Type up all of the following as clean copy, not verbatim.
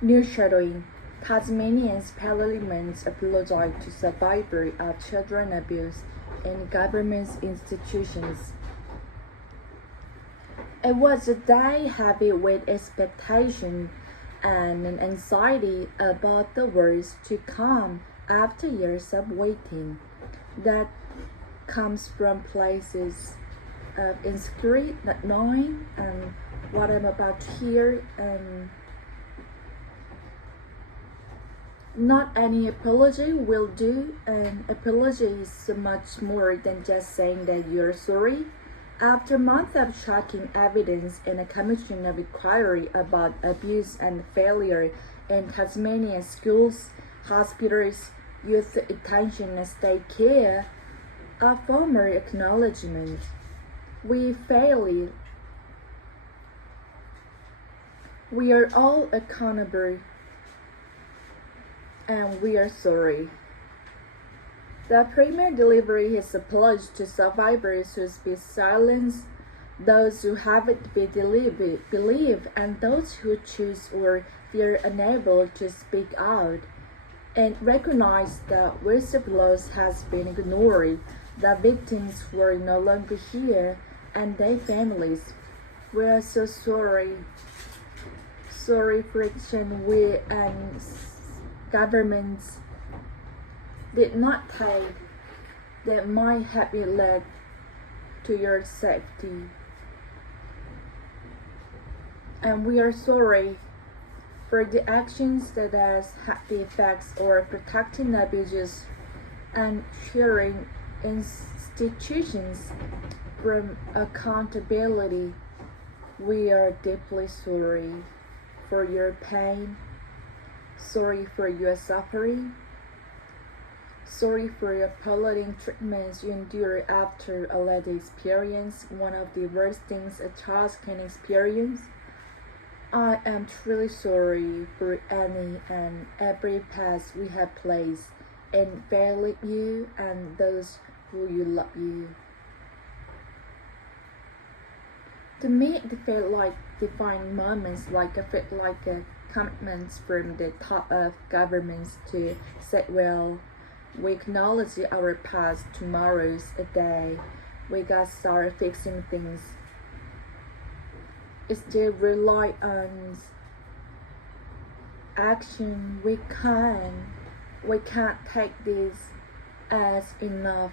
News-shadowing. Tasmania's Parliament apologized to survivors of children abuse in government institutions. It was a day heavy with expectation and anxiety about the worst to come after years of waiting. That comes from places of insecurity, not knowing what I'm about to hear. Not any apology will do. An apology is so much more than just saying that you're sorry. After months of tracking evidence and a commission of inquiry about abuse and failure in Tasmania schools, hospitals, youth detention and state care, a former acknowledgement. We failed. We are all accountable and we are sorry. The Premier delivered his apology to survivors who's been silenced, those who haven't been believed, and those who choose or they're unable to speak out, and recognized that whistleblowers has been ignored, the victims were no longer here, and their families. We are so sorry. Sorry for action we and governments did not take that might have led to your safety. And we are sorry for the actions that has had the effects or protecting abusers and sharing institutions from accountability. We are deeply sorry for your pain. Sorry for your suffering. Sorry for your polluting treatments you endure after a lady experience one of the worst things a child can experience. I am truly sorry for any and every past we have placed in failing you and those who you love you. To me, it felt like defining moments, felt like a commitments from the top of governments to say, well, we acknowledge our past, tomorrow's a day. We got start fixing things. It still rely on action. We can't take this as enough.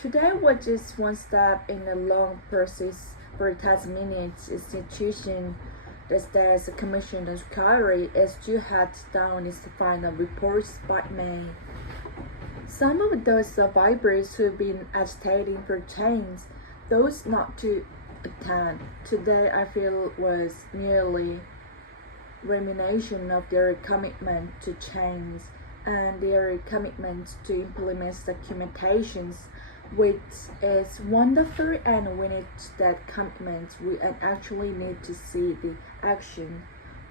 Today was just one step in a long process for Tasmania's institution. The State's Commission of Inquiry is due heads down its final reports by May. Some of those survivors who've been agitating for change, those not to attend today, I feel was merely rumination of their commitment to change and their commitment to implement documentations, which is wonderful, and we need that commitment. We actually need to see the action.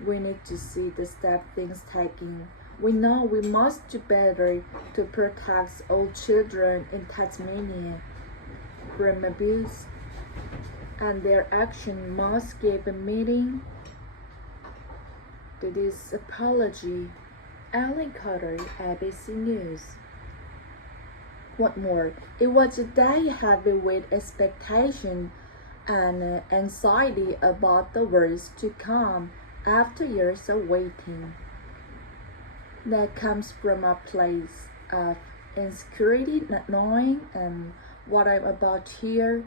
We need to see the step things taken. We know we must do better to protect all children in Tasmania from abuse, and their action must give a meaning to this apology. Alan Carter, ABC News. What more? It was a day heavy with expectation and anxiety about the worst to come after years of waiting. That comes from a place of insecurity, not knowing what I'm about to hear.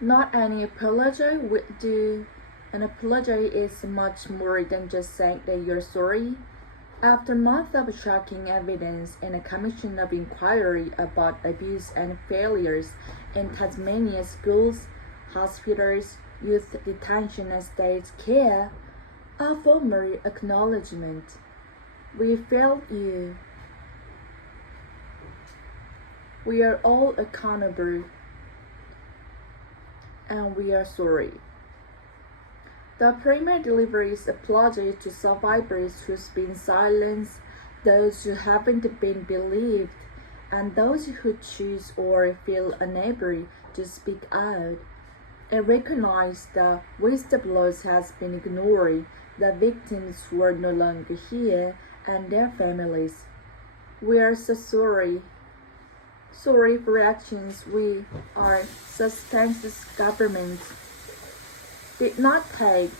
Not any apology would do. An apology is much more than just saying that you're sorry. After months of shocking evidence and a commission of inquiry about abuse and failures in Tasmania schools, hospitals, youth detention and state care, a formal acknowledgement. We failed you. We are all accountable, and we are sorry. The Premier delivers apology to survivors who's been silenced, those who haven't been believed, and those who choose or feel unable to speak out. I recognize the whistleblowers has been ignored, the victims were no longer here, and their families. We are so sorry. Sorry for actions we our substantial government did not take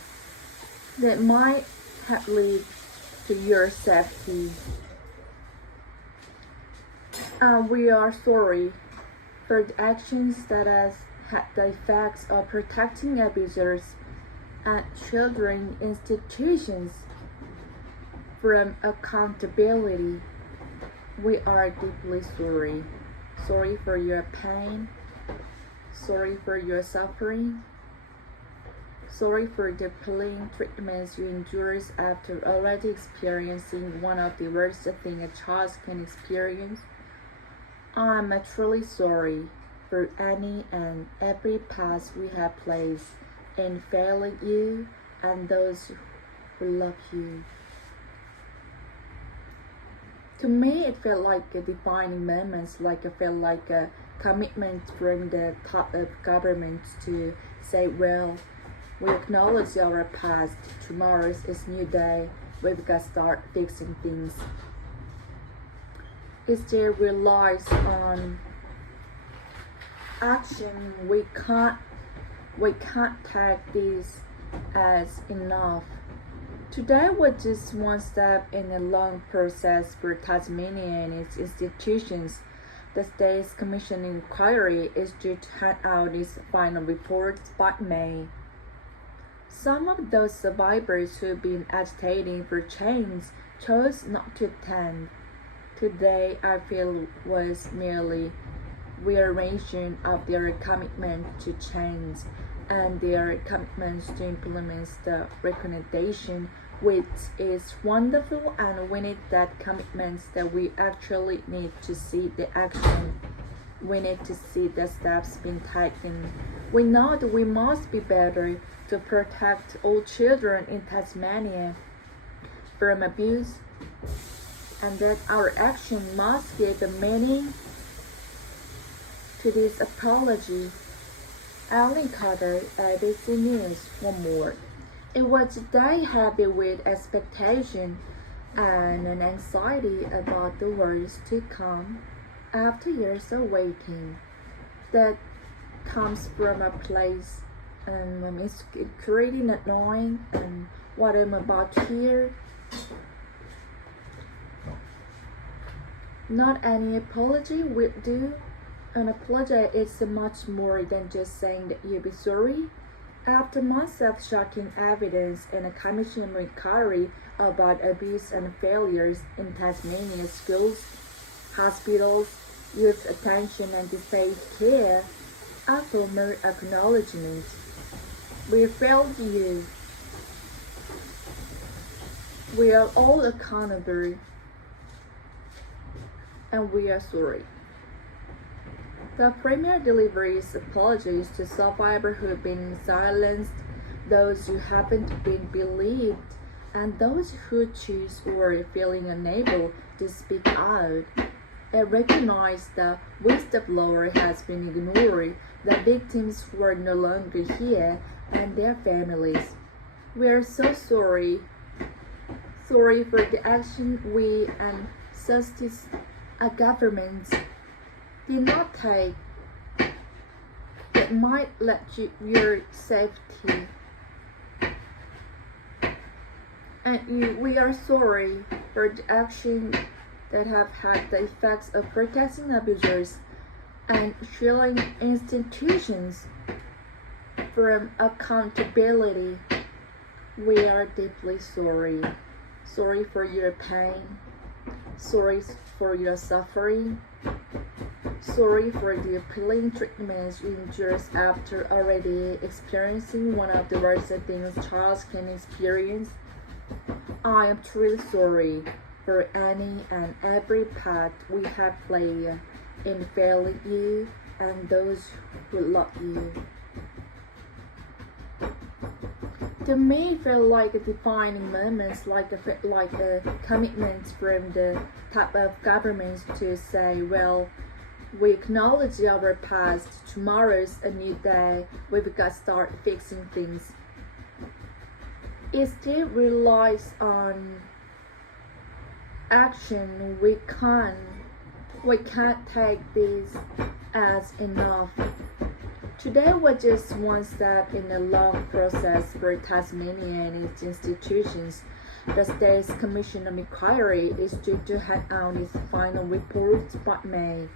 that might have led to your safety. And we are sorry for the actions that has had the effects of protecting abusers and children institutions from accountability. We are deeply sorry. Sorry for your pain. Sorry for your suffering. Sorry for the appalling treatments you endure after already experiencing one of the worst things a child can experience. I am truly sorry for any and every part we have played in failing you and those who love you. To me, it felt like a defining moment, like it felt like a commitment from the top of government to say, well, we acknowledge our past. Tomorrow is a new day. We've got to start fixing things. It's their relies on action. We can't take this as enough. Today was just one step in a long process for Tasmania and its institutions. The State's Commission inquiry is due to hand out its final report by May. Some of those survivors who've been agitating for change chose not to attend. Today, I feel was merely reiteration of their commitment to change and their commitments to implement the recommendation, which is wonderful, and we need that commitment that we actually need to see the action. We need to see the steps being taken. We know that we must be better to protect all children in Tasmania from abuse, and that our action must give a meaning to this apology. I only covered ABC News one more. It was a day heavy with expectation and an anxiety about the words to come after years of waiting. That comes from a place it's creating not knowing and what I'm about to hear. Not any apology will do. An apology is much more than just saying that you'll be sorry. After months of shocking evidence and a commission inquiry about abuse and failures in Tasmania schools, hospitals, youth attention and disabled care, I feel more acknowledgement. We failed you. We are all accountable, and we are sorry. The Premier delivers apologies to survivors who have been silenced, those who haven't been believed, and those who choose or are feeling unable to speak out. I recognize the whistleblower has been ignored, the victims were no longer here, and their families. We are so sorry. Sorry for the action we and justice governments did not take that might lead to your safety. And we are sorry for the action that have had the effects of protecting abusers and shielding institutions from accountability. We are deeply sorry. Sorry for your pain. Sorry for your suffering. Sorry for the appalling treatments you endure after already experiencing one of the worst things a child can experience. I am truly sorry for any and every part we have played in failing you and those who love you. To me, it felt like a defining moment, like a commitment from the top of government to say, well, We acknowledge our past. Tomorrow's a new day. We've got to start fixing things. It still relies on action. We can't take this as enough. Today was just one step in a long process for Tasmania and its institutions. The State's Commission of Inquiry is due to hand out its final report by May.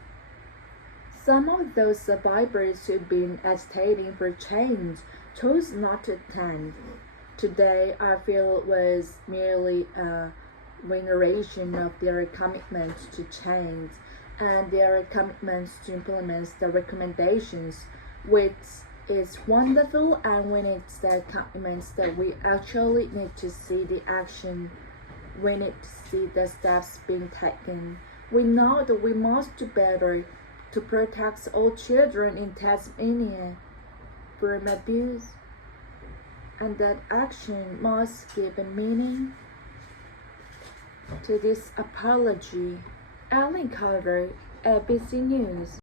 Some of those survivors who've been agitating for change chose not to attend. Today, I feel was merely a reiteration of their commitment to change and their commitment to implement the recommendations, which is wonderful, and when it's the commitments that we actually need to see the action, we need to see the steps being taken. We know that we must do better to protect all children in Tasmania from abuse, and that action must give a meaning to this apology. Ellen Carter, ABC News.